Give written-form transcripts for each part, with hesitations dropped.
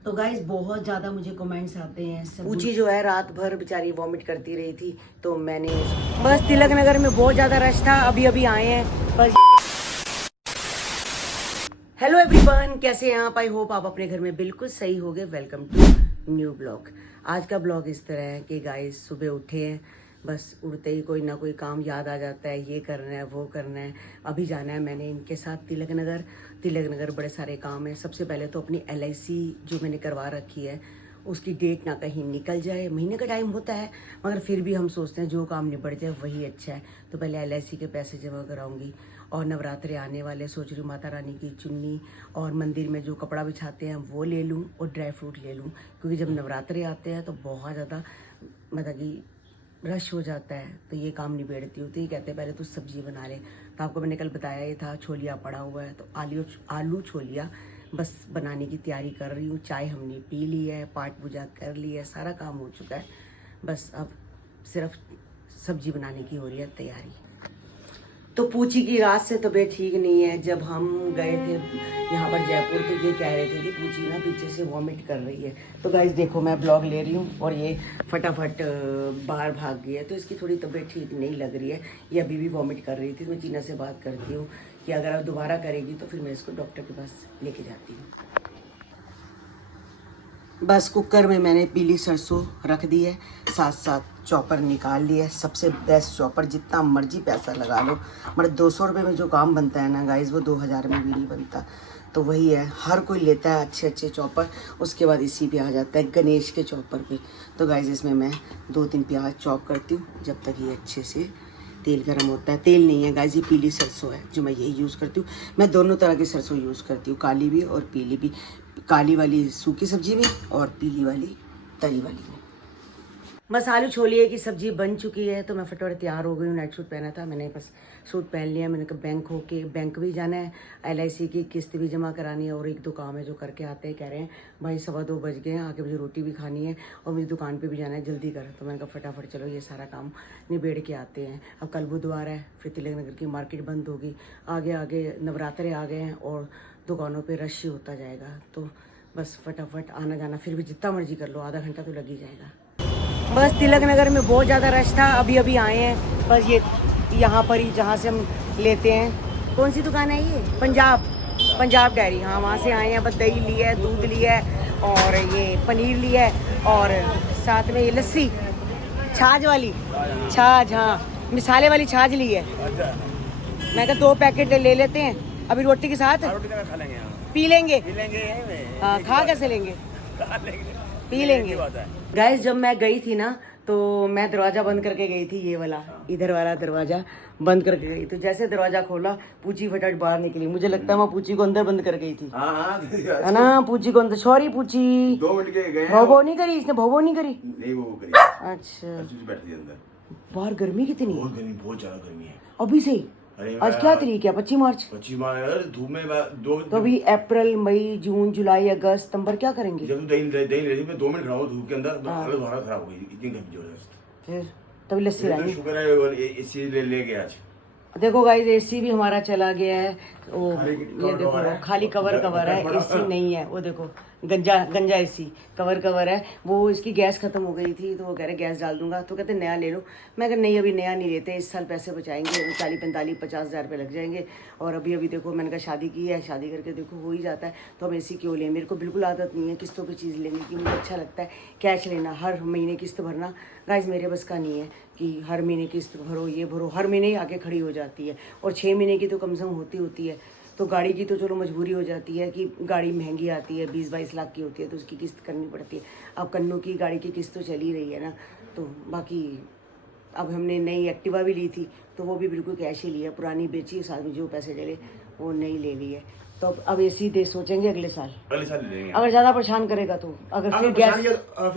तो गाइस बहुत ज़्यादा मुझे कमेंट्स आते हैं। पूछी जो है रात भर बेचारी वॉमिट करती रही थी, तो मैंने बस तिलक नगर में बहुत ज़्यादा रश था, अभी अभी आए हैं बस। हेलो एवरीवन, कैसे हैं आप? आई होप आप अपने घर में बिल्कुल सही होंगे। Welcome to new blog. आज का ब्लॉग इस तरह है कि गाइस सुबह उठे हैं, बस उठते ही कोई ना कोई काम याद आ जाता है, ये करना है वो करना है। अभी जाना है मैंने इनके साथ तिलक नगर बड़े सारे काम है। सबसे पहले तो अपनी LIC जो मैंने करवा रखी है उसकी डेट ना कहीं निकल जाए। महीने का टाइम होता है मगर फिर भी हम सोचते हैं जो काम निपट जाए वही अच्छा है। तो पहले LIC के पैसे जमा कराऊंगी और नवरात्रे आने वाले, सोच रही हूँ माता रानी की चुन्नी और मंदिर में जो कपड़ा बिछाते हैं वो ले लूँ और ड्राई फ्रूट ले लूँ, क्योंकि जब नवरात्रे आते हैं तो बहुत ज़्यादा मतलब कि रश हो जाता है। तो ये काम निबेड़ती हूँ। तो ये कहते हैं पहले तू सब्जी बना ले। तो आपको मैंने कल बताया ही था, छोलिया पड़ा हुआ है, तो आलू छोलिया बस बनाने की तैयारी कर रही हूँ। चाय हमने पी ली है, पाठ पूजा कर ली है, सारा काम हो चुका है। बस अब सिर्फ सब्जी बनाने की हो रही है तैयारी। तो पूची की रात से तबीयत ठीक नहीं है। जब हम गए थे यहाँ पर जयपुर तो ये कह रहे थे कि पूची ना पीछे से वॉमिट कर रही है। तो गाइस देखो मैं ब्लॉग ले रही हूँ और ये फटाफट बाहर भाग गई है, तो इसकी थोड़ी तबीयत ठीक नहीं लग रही है। ये अभी भी वॉमिट कर रही थी। तो मैं चीना से बात करती हूँ कि अगर अब दोबारा करेगी तो फिर मैं इसको डॉक्टर के पास लेके जाती हूँ। बस कुकर में मैंने पीली सरसों रख दी है, साथ साथ चॉपर निकाल लिया है। सबसे बेस्ट चॉपर, जितना मर्जी पैसा लगा लो, मतलब 200 रुपये में जो काम बनता है ना गाइस, वो 2000 में भी नहीं बनता। तो वही है, हर कोई लेता है अच्छे अच्छे चॉपर, उसके बाद इसी पे आ जाता है गणेश के चॉपर पे। तो गाइस इसमें मैं 2-3 प्याज चॉप करती हूँ जब तक ये अच्छे से तेल गर्म होता है। तेल नहीं है गाइस, ये पीली सरसों है जो मैं यही यूज़ करती हूँ। मैं दोनों तरह की सरसों यूज़ करती हूँ, काली भी और पीली भी। काली वाली सूखी सब्जी में और पीली वाली तरी वाली में। बस आलू छोलिए की सब्जी बन चुकी है, तो मैं फटाफट तैयार हो गई हूँ। नाइट सूट पहना था मैंने, बस सूट पहन लिया। मैंने कहा बैंक भी जाना है, LIC की किस्त भी जमा करानी है और एक दो काम है जो करके आते हैं। कह रहे हैं भाई 2:15 बज गए हैं, आके मुझे रोटी भी खानी है और मुझे दुकान पे भी जाना है, जल्दी कर। तो मैंने कहा फटाफट चलो ये सारा काम निबेड़ के आते हैं। अब कल बुधवार है, फिर तिलक नगर की मार्केट बंद होगी। आगे आगे नवरात्रे आ गए हैं और दुकानों पर रश ही होता जाएगा। तो बस फटाफट आना जाना, फिर भी जितना मर्जी कर लो, आधा घंटा तो लग ही जाएगा। बस तिलक नगर में बहुत ज़्यादा रश था, अभी अभी आए हैं बस। ये यहाँ पर ही जहाँ से हम लेते हैं, कौन सी दुकान है ये? पंजाब डेयरी। हाँ वहाँ से आए हैं। बस दही लिया है, दूध लिया है और ये पनीर लिया है और साथ में ये लस्सी, छाछ वाली छाछ, हाँ मिसाले वाली छाछ ली है। मैं कहा 2 पैकेट ले लेते हैं, अभी रोटी के साथ पी लेंगे। हाँ खा कैसे लेंगे, पी लेंगे। गाइस जब मैं गई थी ना तो मैं दरवाज़ा बंद करके गई थी, ये वाला इधर वाला दरवाज़ा बंद करके गई। तो जैसे दरवाज़ा खोला पूची फटाफट बाहर निकली। मुझे लगता है मैं पूची को अंदर बंद कर गई थी, है ना? पूची को अंदर, सॉरी पूची 2 मिनट के गए, भोभो नहीं करी इसने, भोभो नहीं करी। नहीं वो करी। अच्छा बैठती अंदर। बाहर गर्मी कितनी? बहुत गर्मी, बहुत ज्यादा गर्मी है अभी से। आज क्या तारीख है? 25 मार्च। 25 मार्च धूप में तो अभी अप्रैल, मई, जून, जुलाई, अगस्त, सितंबर क्या करेंगे? जब दही ले रही मैं 2 मिनट खड़ा हुआ धूप के अंदर, हालत दोबारा खराब हो गई, इतनी गर्मी जबरदस्त। फिर तभी लस्सी लाई। शुक्र है इसी ले गया आज। देखो गाइस AC भी हमारा चला गया है। वो ये देखो खाली कवर है, AC नहीं है। वो देखो गंजा AC कवर है। वो इसकी गैस खत्म हो गई थी तो वो कह रहे गैस डाल दूंगा, तो कहते नया ले लो। मैं कहा नहीं अभी नया नहीं लेते, इस साल पैसे बचाएंगे, 40-45-50 हज़ार रुपये लग जाएंगे। और अभी देखो मैंने कहा शादी की है, शादी करके देखो हो ही जाता है, तो हम AC क्यों लें? मेरे को बिल्कुल आदत नहीं है किस्तों पर चीज़ लेने की, मुझे अच्छा लगता है कैश लेना, हर महीने किस्त भरना। गाइस मेरे बस का नहीं है कि हर महीने किस्त भरो, ये भरो, हर महीने ही आके खड़ी हो जाती है। और 6 महीने की तो कम से कम होती है। तो गाड़ी की तो चलो मजबूरी हो जाती है कि गाड़ी महंगी आती है, 20-22 लाख की होती है, तो उसकी किस्त करनी पड़ती है। अब कन्नू की गाड़ी की किस्त तो चली रही है ना, तो बाकी अब हमने नई एक्टिवा भी ली थी तो वो भी बिल्कुल कैश ही लिया, पुरानी बेची, साल में जो पैसे चले वो नई ले ली है। तो अब AC दे सोचेंगे अगले साल ले लेंगे। अगर ज़्यादा परेशान करेगा तो। अगर फिर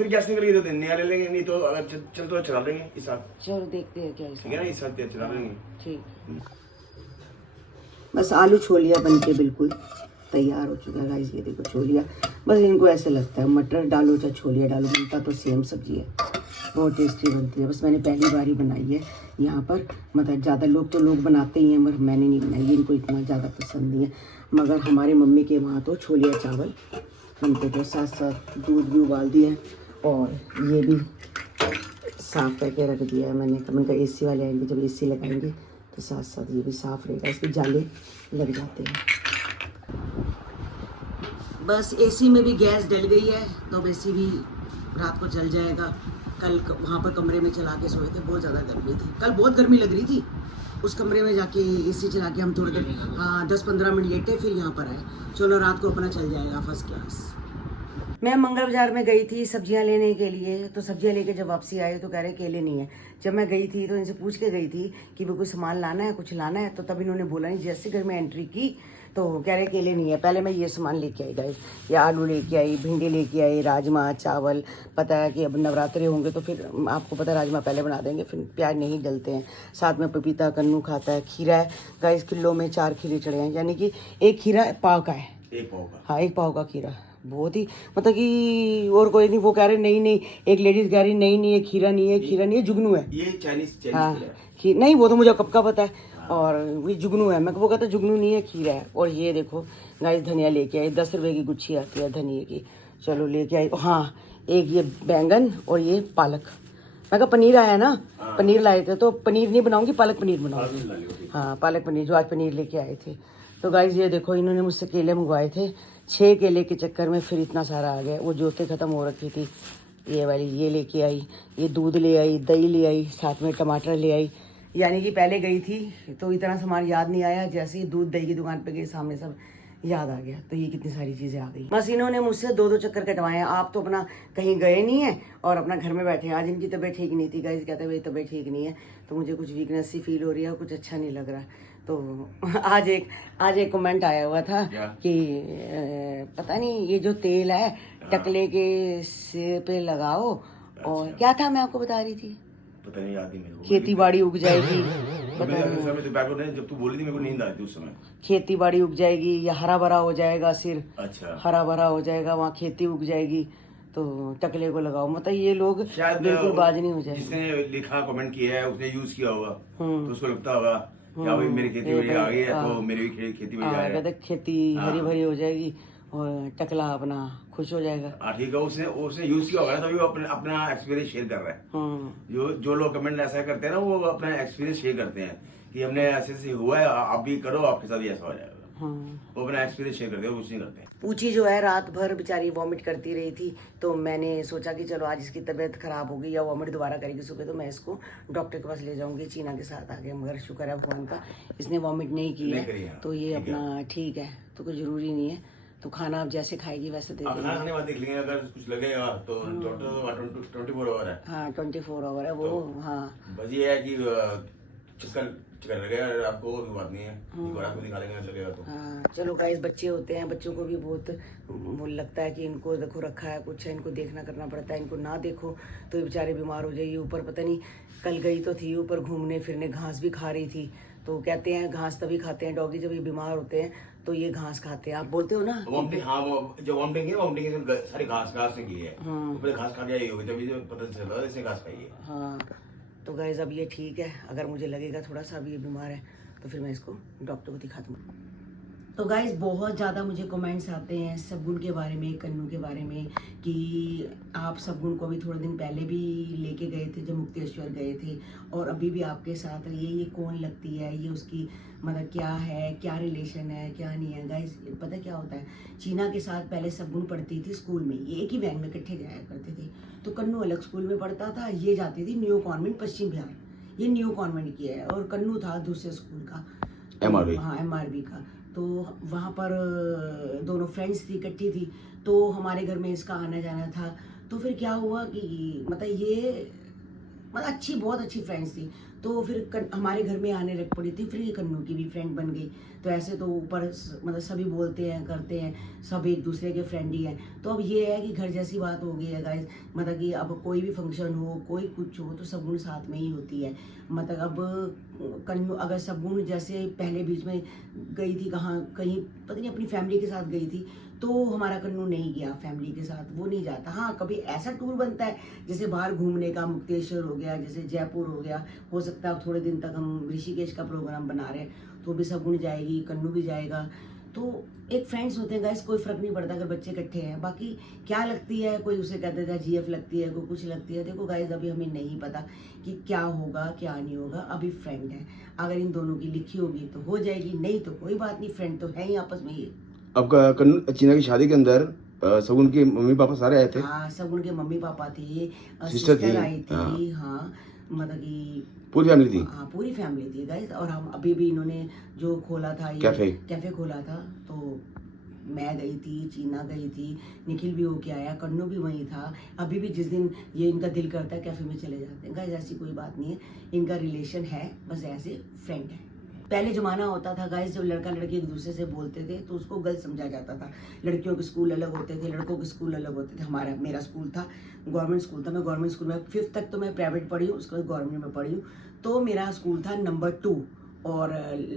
गैस निकल गई तो नया ले लेंगे, नहीं तो अगर चल तो चला लेंगे इस साल। चलो देखते हैं क्या ठीक है ना, इस साल चला लेंगे। ठीक। बस आलू छोलिया बन के बिल्कुल तैयार हो चुका है गाइस। ये देखो छोलिया, बस इनको ऐसे लगता है मटर डालो चाहे छोलिया डालो, बनता तो सेम सब्जी है, बहुत टेस्टी बनती है। बस मैंने पहली बार ही बनाई है यहाँ पर, मतलब ज़्यादा लोग बनाते ही हैं मगर मैंने नहीं बनाई है, इनको इतना ज़्यादा पसंद नहीं है। मगर हमारे मम्मी के वहाँ तो छोलिया चावल बनते थे। साथ साथ दूध भी उबाल दिया है और ये भी साफ़ करके रख दिया है मैंने। मैंने कहा AC वाले आएंगे, जब AC लगाएंगे तो साथ साथ ये भी साफ़ रहेगा, इसके जाले लग जाते हैं। बस AC में भी गैस डल गई है तो अब AC भी रात को चल जाएगा। कल वहाँ पर कमरे में चला के सोए थे, बहुत ज़्यादा गर्मी थी। कल बहुत गर्मी लग रही थी, उस कमरे में जाके AC चला के हम थोड़ी देर 10-15 मिनट लेटे, फिर यहाँ पर आए। चलो रात को अपना चल जाएगा फर्स्ट क्लास। मैं मंगल बाजार में गई थी सब्जियां लेने के लिए, तो सब्जियां लेके जब वापसी आई तो कह रहे केले नहीं है। जब मैं गई थी तो इनसे पूछ के गई थी कि वो कुछ सामान लाना है, कुछ लाना है, तो तब इन्होंने बोला नहीं। जैसे घर में एंट्री की तो कह रहे केले नहीं है। पहले मैं ये सामान लेके आई गाइस, ये आलू लेके आई, भिंडी लेके आई, राजमा, चावल। पता है कि अब नवरात्रे होंगे तो फिर आपको पता है राजमा पहले बना देंगे, फिर प्याज नहीं डलते हैं। साथ में पपीता कन्नू खाता है, खीरा है गाइस, किलो में 4 खीरे चढ़े हैं, यानी कि एक खीरा पाव का है। एक पाव का? हाँ, एक पाव का खीरा। बहुत ही मतलब कि और कोई नहीं। वो कह रहे नहीं, एक लेडीज कह रही नहीं ये खीरा नहीं है, खीरा नहीं है, जुगनू है। ये चाइनीज हाँ, नहीं वो तो मुझे कब का पता है। और ये जुगनू है, मैं वो कहता जुगनू नहीं है, खीरा है। और ये देखो गाइस, धनिया लेके आई, 10 रुपए की गुच्छी आती है धनिया की। चलो लेके आई। हाँ, एक ये बैंगन और ये पालक। मैं कहा पनीर आया ना, पनीर लाए थे तो पनीर नहीं बनाऊंगी, पालक पनीर बनाऊंगी। हाँ, पालक पनीर, जो आज पनीर लेके आए थे। तो गाइस ये देखो, इन्होंने मुझसे केले मंगवाए थे, 6 केले के चक्कर में फिर इतना सारा आ गया। वो जोते ख़त्म हो रखी थी, ये वाली ये लेके आई, ये दूध ले आई, दही ले आई, साथ में टमाटर ले आई। यानी कि पहले गई थी तो इतना सामान याद नहीं आया, जैसे ही दूध दही की दुकान पे गई सामने सब याद आ गया। तो ये कितनी सारी चीज़ें आ गई। बस इन्होंने मुझसे 2-2 चक्कर कटवाए हैं। आप तो अपना कहीं गए नहीं है और अपना घर में बैठे हैं। आज इनकी तबीयत ठीक नहीं थी गाइस, कहते भाई तबीयत ठीक नहीं है, तो मुझे कुछ वीकनेस सी फील हो रही है, कुछ अच्छा नहीं लग रहा। तो आज एक कमेंट आया हुआ था कि पता नहीं ये जो तेल है टकले के सिर पे लगाओ। और क्या था मैं आपको बता रही थी, पता नहीं, याद नहीं मेरे को। खेती बाड़ी उग जाएगी, पता नहीं, जब तू बोली थी मेरे को नींद आई थी उस समय। खेती बाड़ी उग जाएगी या हरा भरा हो जाएगा सिर। अच्छा, हरा भरा हो जाएगा, वहाँ खेती उग जाएगी, तो टकले को लगाओ। मतलब ये लोग शायद बिल्कुल बाज नहीं हो जाएंगे। जिसने लिखा कमेंट किया है उसने यूज किया होगा, तो उसको लगता होगा क्या भाई मेरी खेती बाड़ी आ गई है, तो मेरी भी खेती बाड़ी आ गई, खेती हरी भरी हो जाएगी और टकला अपना खुश हो जाएगा। ठीक है, उसने यूज किया होगा, तभी वो अपना एक्सपीरियंस शेयर कर रहा है। जो लोग कमेंट ऐसा करते हैं ना, वो अपना एक्सपीरियंस शेयर करते हैं कि हमने ऐसे हुआ है, आप भी करो, आपके साथ भी ऐसा हो जाएगा। वो अपना एक्सपीरियंस शेयर करते हैं, कुछ नहीं करते। पूछी जो है रात भर बेचारी वॉमिट करती रही थी, तो मैंने सोचा कि चलो आज इसकी तबीयत खराब होगी या वॉमिट दोबारा करेगी सुबह, तो मैं इसको डॉक्टर के पास ले जाऊंगी। चीना के साथ आ गया, मगर शुक्र है भगवान का, इसने वॉमिट नहीं की है, तो ये अपना ठीक है। तो कोई जरूरी नहीं है, तो खाना आप जैसे खाएगी वैसे दे देंगे। खाने बाद देख लेंगे, अगर कुछ लगेगा तो डॉक्टर 24 आवर है। हाँ, 24 आवर है वो। तो हाँ, बस ये है कि चिकन लगेगा, आपको और बात नहीं है, आपको दिखा लेंगे लगेगा तो। हाँ, चलो गाइस, बच्चे होते हैं, बच्चों को भी बहुत वो लगता है कि इनको देखो रखा है कुछ है, इनको देखना करना पड़ता है। इनको ना देखो तो ये बेचारे बीमार हो जाएगी। ऊपर पता नहीं, कल गई तो थी ऊपर घूमने फिरने, घास भी खा रही थी। तो कहते हैं घास तभी खाते हैं डॉगी, जब ये बीमार होते हैं तो ये घास खाते हैं। आप बोलते हो ना वॉमिटिंग? हाँ, वो जो वॉमिटिंग है, वॉमिटिंग सारी घास ने की है। घास खा के आई होगी, तभी पता चला इसने घास खाई है। हाँ, तो गाइस अब ये ठीक है। अगर मुझे लगेगा थोड़ा सा अभी ये बीमार है तो फिर मैं इसको डॉक्टर को दिखा दूँगा। तो गाइस बहुत ज़्यादा मुझे कमेंट्स आते हैं सगुन के बारे में, कन्नू के बारे में, कि आप सगुन को भी थोड़े दिन पहले भी लेके गए थे जब मुक्तेश्वर गए थे, और अभी भी आपके साथ है। ये कौन लगती है, ये उसकी मतलब क्या है, क्या रिलेशन है, क्या नहीं है। गाइस पता क्या होता है, चीना के साथ पहले सगुन पढ़ती थी स्कूल में, ये एक ही वैन में इकट्ठे जाया करते थे। तो कन्नू अलग स्कूल में पढ़ता था, ये जाती थी न्यू कॉन्वेंट पश्चिम बिहार, ये न्यू कॉन्वेंट की है, और कन्नू था दूसरे स्कूल का, MRV। हाँ, MRV का। तो वहाँ पर दोनों फ्रेंड्स थी, इकट्ठी थी, तो हमारे घर में इसका आना जाना था। तो फिर क्या हुआ कि मतलब ये मतलब बहुत अच्छी फ्रेंड्स थी, तो फिर हमारे घर में आने लग पड़ी थी। फिर ये कन्नू की भी फ्रेंड बन गई। तो ऐसे तो ऊपर मतलब सभी बोलते हैं करते हैं, सब एक दूसरे के फ्रेंड ही हैं। तो अब ये है कि घर जैसी बात हो गई है गाइस। मतलब कि अब कोई भी फंक्शन हो, कोई कुछ हो, तो सगुन साथ में ही होती है। मतलब अब कन्नू अगर सगुन जैसे पहले बीच में गई थी कहीं पता नहीं अपनी फैमिली के साथ गई थी, तो हमारा कन्नू नहीं गया फैमिली के साथ, वो नहीं जाता। हाँ, कभी ऐसा टूर बनता है जैसे बाहर घूमने का, मुक्तेश्वर हो गया, जैसे जयपुर हो गया, हो सकता है अब थोड़े दिन तक हम ऋषिकेश का प्रोग्राम बना रहे हैं, तो भी सगुन जाएगी, कन्नू भी जाएगा। तो एक फ्रेंड्स होते हैं गाइस, कोई फर्क नहीं पड़ता अगर बच्चे इकट्ठे हैं। बाकी क्या लगती है, कोई उसे कह देता है GF लगती है, कोई कुछ लगती है। देखो गाइस, अभी हमें नहीं पता कि क्या होगा क्या नहीं होगा, अभी फ्रेंड है। अगर इन दोनों की लिखी होगी तो हो जाएगी, नहीं तो कोई बात नहीं, फ्रेंड तो है ही आपस में ये। अब चीना की शादी के अंदर सगुन के मम्मी पापा सारे आए थे। हाँ, सब उनके मम्मी पापा थे, सिस्टर थी, आई थी। हाँ। हाँ, मतलब कि पूरी फैमिली थी। हाँ, पूरी फैमिली थी गाइस। और हम अभी भी इन्होंने जो खोला था, ये कैफे खोला था, तो मैं गई थी, चीना गई थी, निखिल भी होके आया, कन्नू भी वहीं था। अभी भी जिस दिन ये इनका दिल करता है कैफे में चले जाते हैं गाइस। ऐसी कोई बात नहीं है, इनका रिलेशन है, बस ऐसे फ्रेंड है। पहले जमाना होता था गाइस, जब लड़का लड़की एक दूसरे से बोलते थे तो उसको गलत समझा जाता था। लड़कियों के स्कूल अलग होते थे, लड़कों के स्कूल अलग होते थे। मेरा स्कूल था, गवर्नमेंट स्कूल था। मैं गवर्नमेंट स्कूल में 5th तक तो मैं प्राइवेट पढ़ी हूँ, उसके बाद गवर्नमेंट में पढ़ी हूँ। तो मेरा स्कूल था नंबर 2 और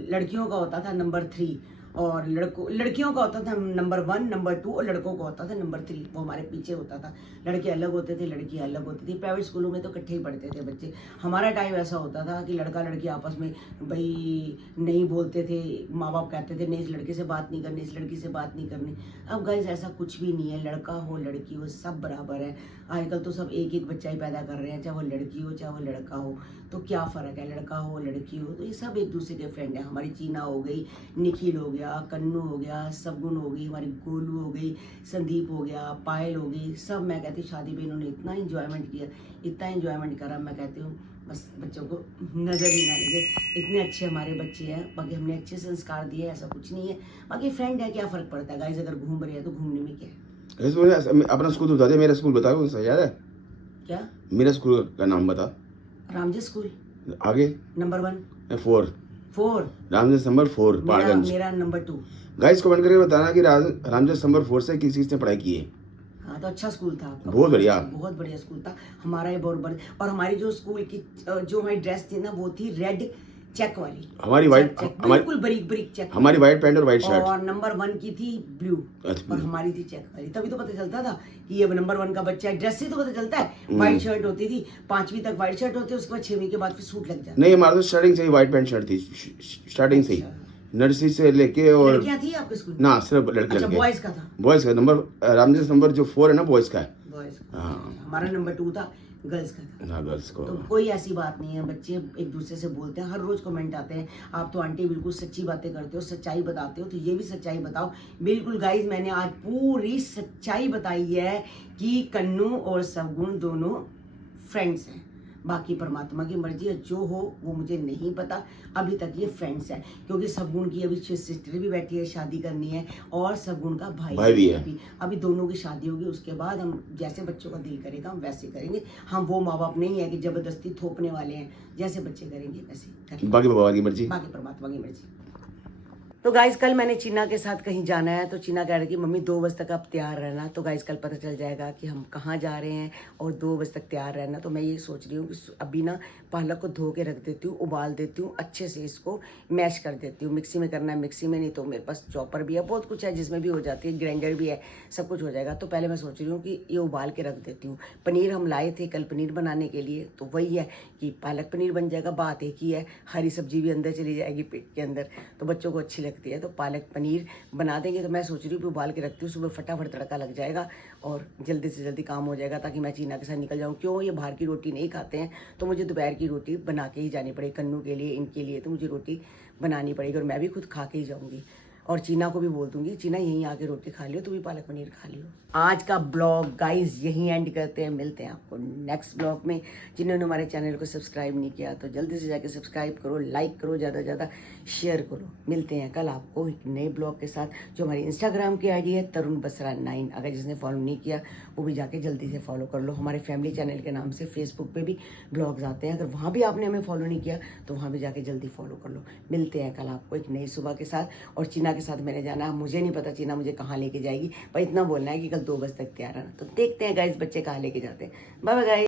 लड़कियों का होता था नंबर 3, और लड़कियों का होता था नंबर 1, नंबर 2, और लड़कों का होता था नंबर 3। वो हमारे पीछे होता था। लड़के अलग होते थे, लड़की अलग होती थी। प्राइवेट स्कूलों में तो इकट्ठे ही पढ़ते थे बच्चे। हमारा टाइम ऐसा होता था कि लड़का लड़की आपस में भाई नहीं बोलते थे, माँ बाप कहते थे नहीं इस लड़के से बात नहीं करनी, इस लड़की से बात नहीं करनी। अब गाइस ऐसा कुछ भी नहीं है, लड़का हो लड़की हो सब बराबर है। आजकल तो सब एक एक बच्चा ही पैदा कर रहे हैं, चाहे वो लड़की हो चाहे वो लड़का हो, तो क्या फ़र्क है, लड़का हो लड़की हो, तो ये सब एक दूसरे के फ्रेंड है। हमारी चीना हो गई, निखिल हो गया, कन्नू हो गया, सगुन हो गई, हमारी गोलू हो गई, संदीप हो गया, पायल हो गई, सब। मैं कहती हूँ शादी में इन्होंने इतना इंजॉयमेंट किया, इतना इंजॉयमेंट करा, मैं कहती हूँ बस बच्चों को नज़र ही ना लगे। इतने अच्छे हमारे बच्चे हैं, बाकी हमने अच्छे संस्कार दिए, ऐसा कुछ नहीं है। बाकी फ्रेंड है, क्या फ़र्क पड़ता है गाइस, अगर घूम रहे हैं तो घूमने में क्या है। अपना स्कूल बता दे, मेरा स्कूल बताओ, सही याद है क्या? मेरा स्कूल का नाम बता। रामजी स्कूल आगे नंबर 1 4 रामजस नंबर 4 पारगंज। मेरा नंबर 2। गाइस कमेंट करके बताना कि रामजस नंबर 4 से किस चीज ने पढ़ाई की है। हाँ, तो अच्छा स्कूल था आपका, बहुत बढ़िया, बहुत बढ़िया स्कूल था हमारा ये, बहुत बढ़िया। और हमारी जो स्कूल की जो हमारी ड्रेस थी ना, वो थी रेड चेक वाली, हमारी व्हाइट, बिल्कुल बारीक बारीक चेक, हमारी व्हाइट पैंट और व्हाइट शर्ट। और नंबर 1 की थी ब्लू, और हमारी थी चेक वाली। तभी तो पता चलता था कि ये नंबर 1 का बच्चा है, ड्रेस से तो पता चलता है। व्हाइट शर्ट होती थी, 5वीं तक व्हाइट शर्ट होती है, उसके बाद 6वीं के बाद फिर सूट लग जाता। नहीं, हमारा तो स्टार्टिंग से ही व्हाइट पैंट शर्ट थी, स्टार्टिंग से ही, नर्सरी से लेके। और लड़कियां थी आपके स्कूल? ना, सिर्फ लड़के। अच्छा, बॉयज का था। बॉयज का नंबर, रामजस नंबर जो 4 है ना, बॉयज का है। बॉयज का। हाँ, हमारा नंबर 2 था, गर्ल्स का था। हाँ, गर्ल्स को। तो कोई ऐसी बात नहीं है, बच्चे एक दूसरे से बोलते हैं, हर रोज कमेंट आते हैं, आप तो आंटी बिल्कुल सच्ची बातें करते हो, सच्चाई बताते हो, तो ये भी सच्चाई बताओ। बिल्कुल गाइज, मैंने आज पूरी सच्चाई बताई है कि कन्नू और सगुन दोनों फ्रेंड्स हैं। बाकी परमात्मा की मर्जी है, जो हो वो मुझे नहीं पता। अभी तक ये फ्रेंड्स है, क्योंकि सगुन की अभी सिस्टर भी बैठी है, शादी करनी है, और सगुन का भाई भी है। अभी दोनों की शादी होगी, उसके बाद हम जैसे बच्चों का दिल करेगा हम वैसे करेंगे। हम वो माँ बाप नहीं है कि जबरदस्ती थोपने वाले हैं, जैसे बच्चे करेंगे वैसे करेंगे। बाकी भगवान की मर्जी, बाकी परमात्मा की मर्जी। तो गाइस कल मैंने चीना के साथ कहीं जाना है, तो चीना कह रही कि मम्मी 2 बजे तक आप तैयार रहना। तो गाइस कल पता चल जाएगा कि हम कहाँ जा रहे हैं, और 2 बजे तक तैयार रहना। तो मैं ये सोच रही हूँ कि अभी ना पालक को धो के रख देती हूँ, उबाल देती हूँ, अच्छे से इसको मैश कर देती हूँ। मिक्सी में करना है मिक्सी में, नहीं तो मेरे पास चॉपर भी है, बहुत कुछ है जिसमें भी हो जाती है, ग्राइंडर भी है, सब कुछ हो जाएगा। तो पहले मैं सोच रही हूँ कि ये उबाल के रख देती हूँ। पनीर हम लाए थे कल पनीर बनाने के लिए, तो वही है कि पालक पनीर बन जाएगा। बात एक ही है, हरी सब्जी भी अंदर चली जाएगी पेट के अंदर, तो बच्चों को अच्छी लगती है, तो पालक पनीर बना देंगे। तो मैं सोच रही हूँ कि उबाल के रखती हूँ, सुबह फटाफट तड़का लग जाएगा और जल्दी से जल्दी काम हो जाएगा, ताकि मैं चीना के साथ निकल जाऊँ। क्यों, ये बाहर की रोटी नहीं खाते हैं, तो मुझे दोपहर की रोटी बना के ही जानी पड़ेगी। कन्नू के लिए, इनके लिए तो मुझे रोटी बनानी पड़ेगी, और मैं भी खुद खा के ही जाऊँगी। और चीना को भी बोल दूंगी, चीना यहीं आके रोटी खा लियो, तू भी पालक पनीर खा लियो। आज का ब्लॉग गाइस यहीं एंड करते हैं, मिलते हैं आपको नेक्स्ट ब्लॉग में। जिन्होंने हमारे चैनल को सब्सक्राइब नहीं किया तो जल्दी से जाके सब्सक्राइब करो, लाइक करो, ज़्यादा से ज़्यादा शेयर करो। मिलते हैं कल आपको एक नए ब्लॉग के साथ। जो हमारी इंस्टाग्राम की आईडी है तरुण बसरा 9, अगर जिसने फॉलो नहीं किया वो भी जाके जल्दी से फॉलो कर लो। हमारे फैमिली चैनल के नाम से फेसबुक पे भी ब्लॉग्स आते हैं, अगर वहाँ भी आपने हमें फॉलो नहीं किया तो वहाँ भी जाके जल्दी फॉलो कर लो। मिलते हैं कल आपको एक नई सुबह के साथ। और चीना के साथ मैंने जाना, मुझे नहीं पता चीना मुझे कहाँ लेके जाएगी, पर इतना बोलना है कि कल 2 बजे तक तैयार आना। तो देखते हैं गाइस बच्चे कहाँ लेके जाते हैं। Bye bye guys.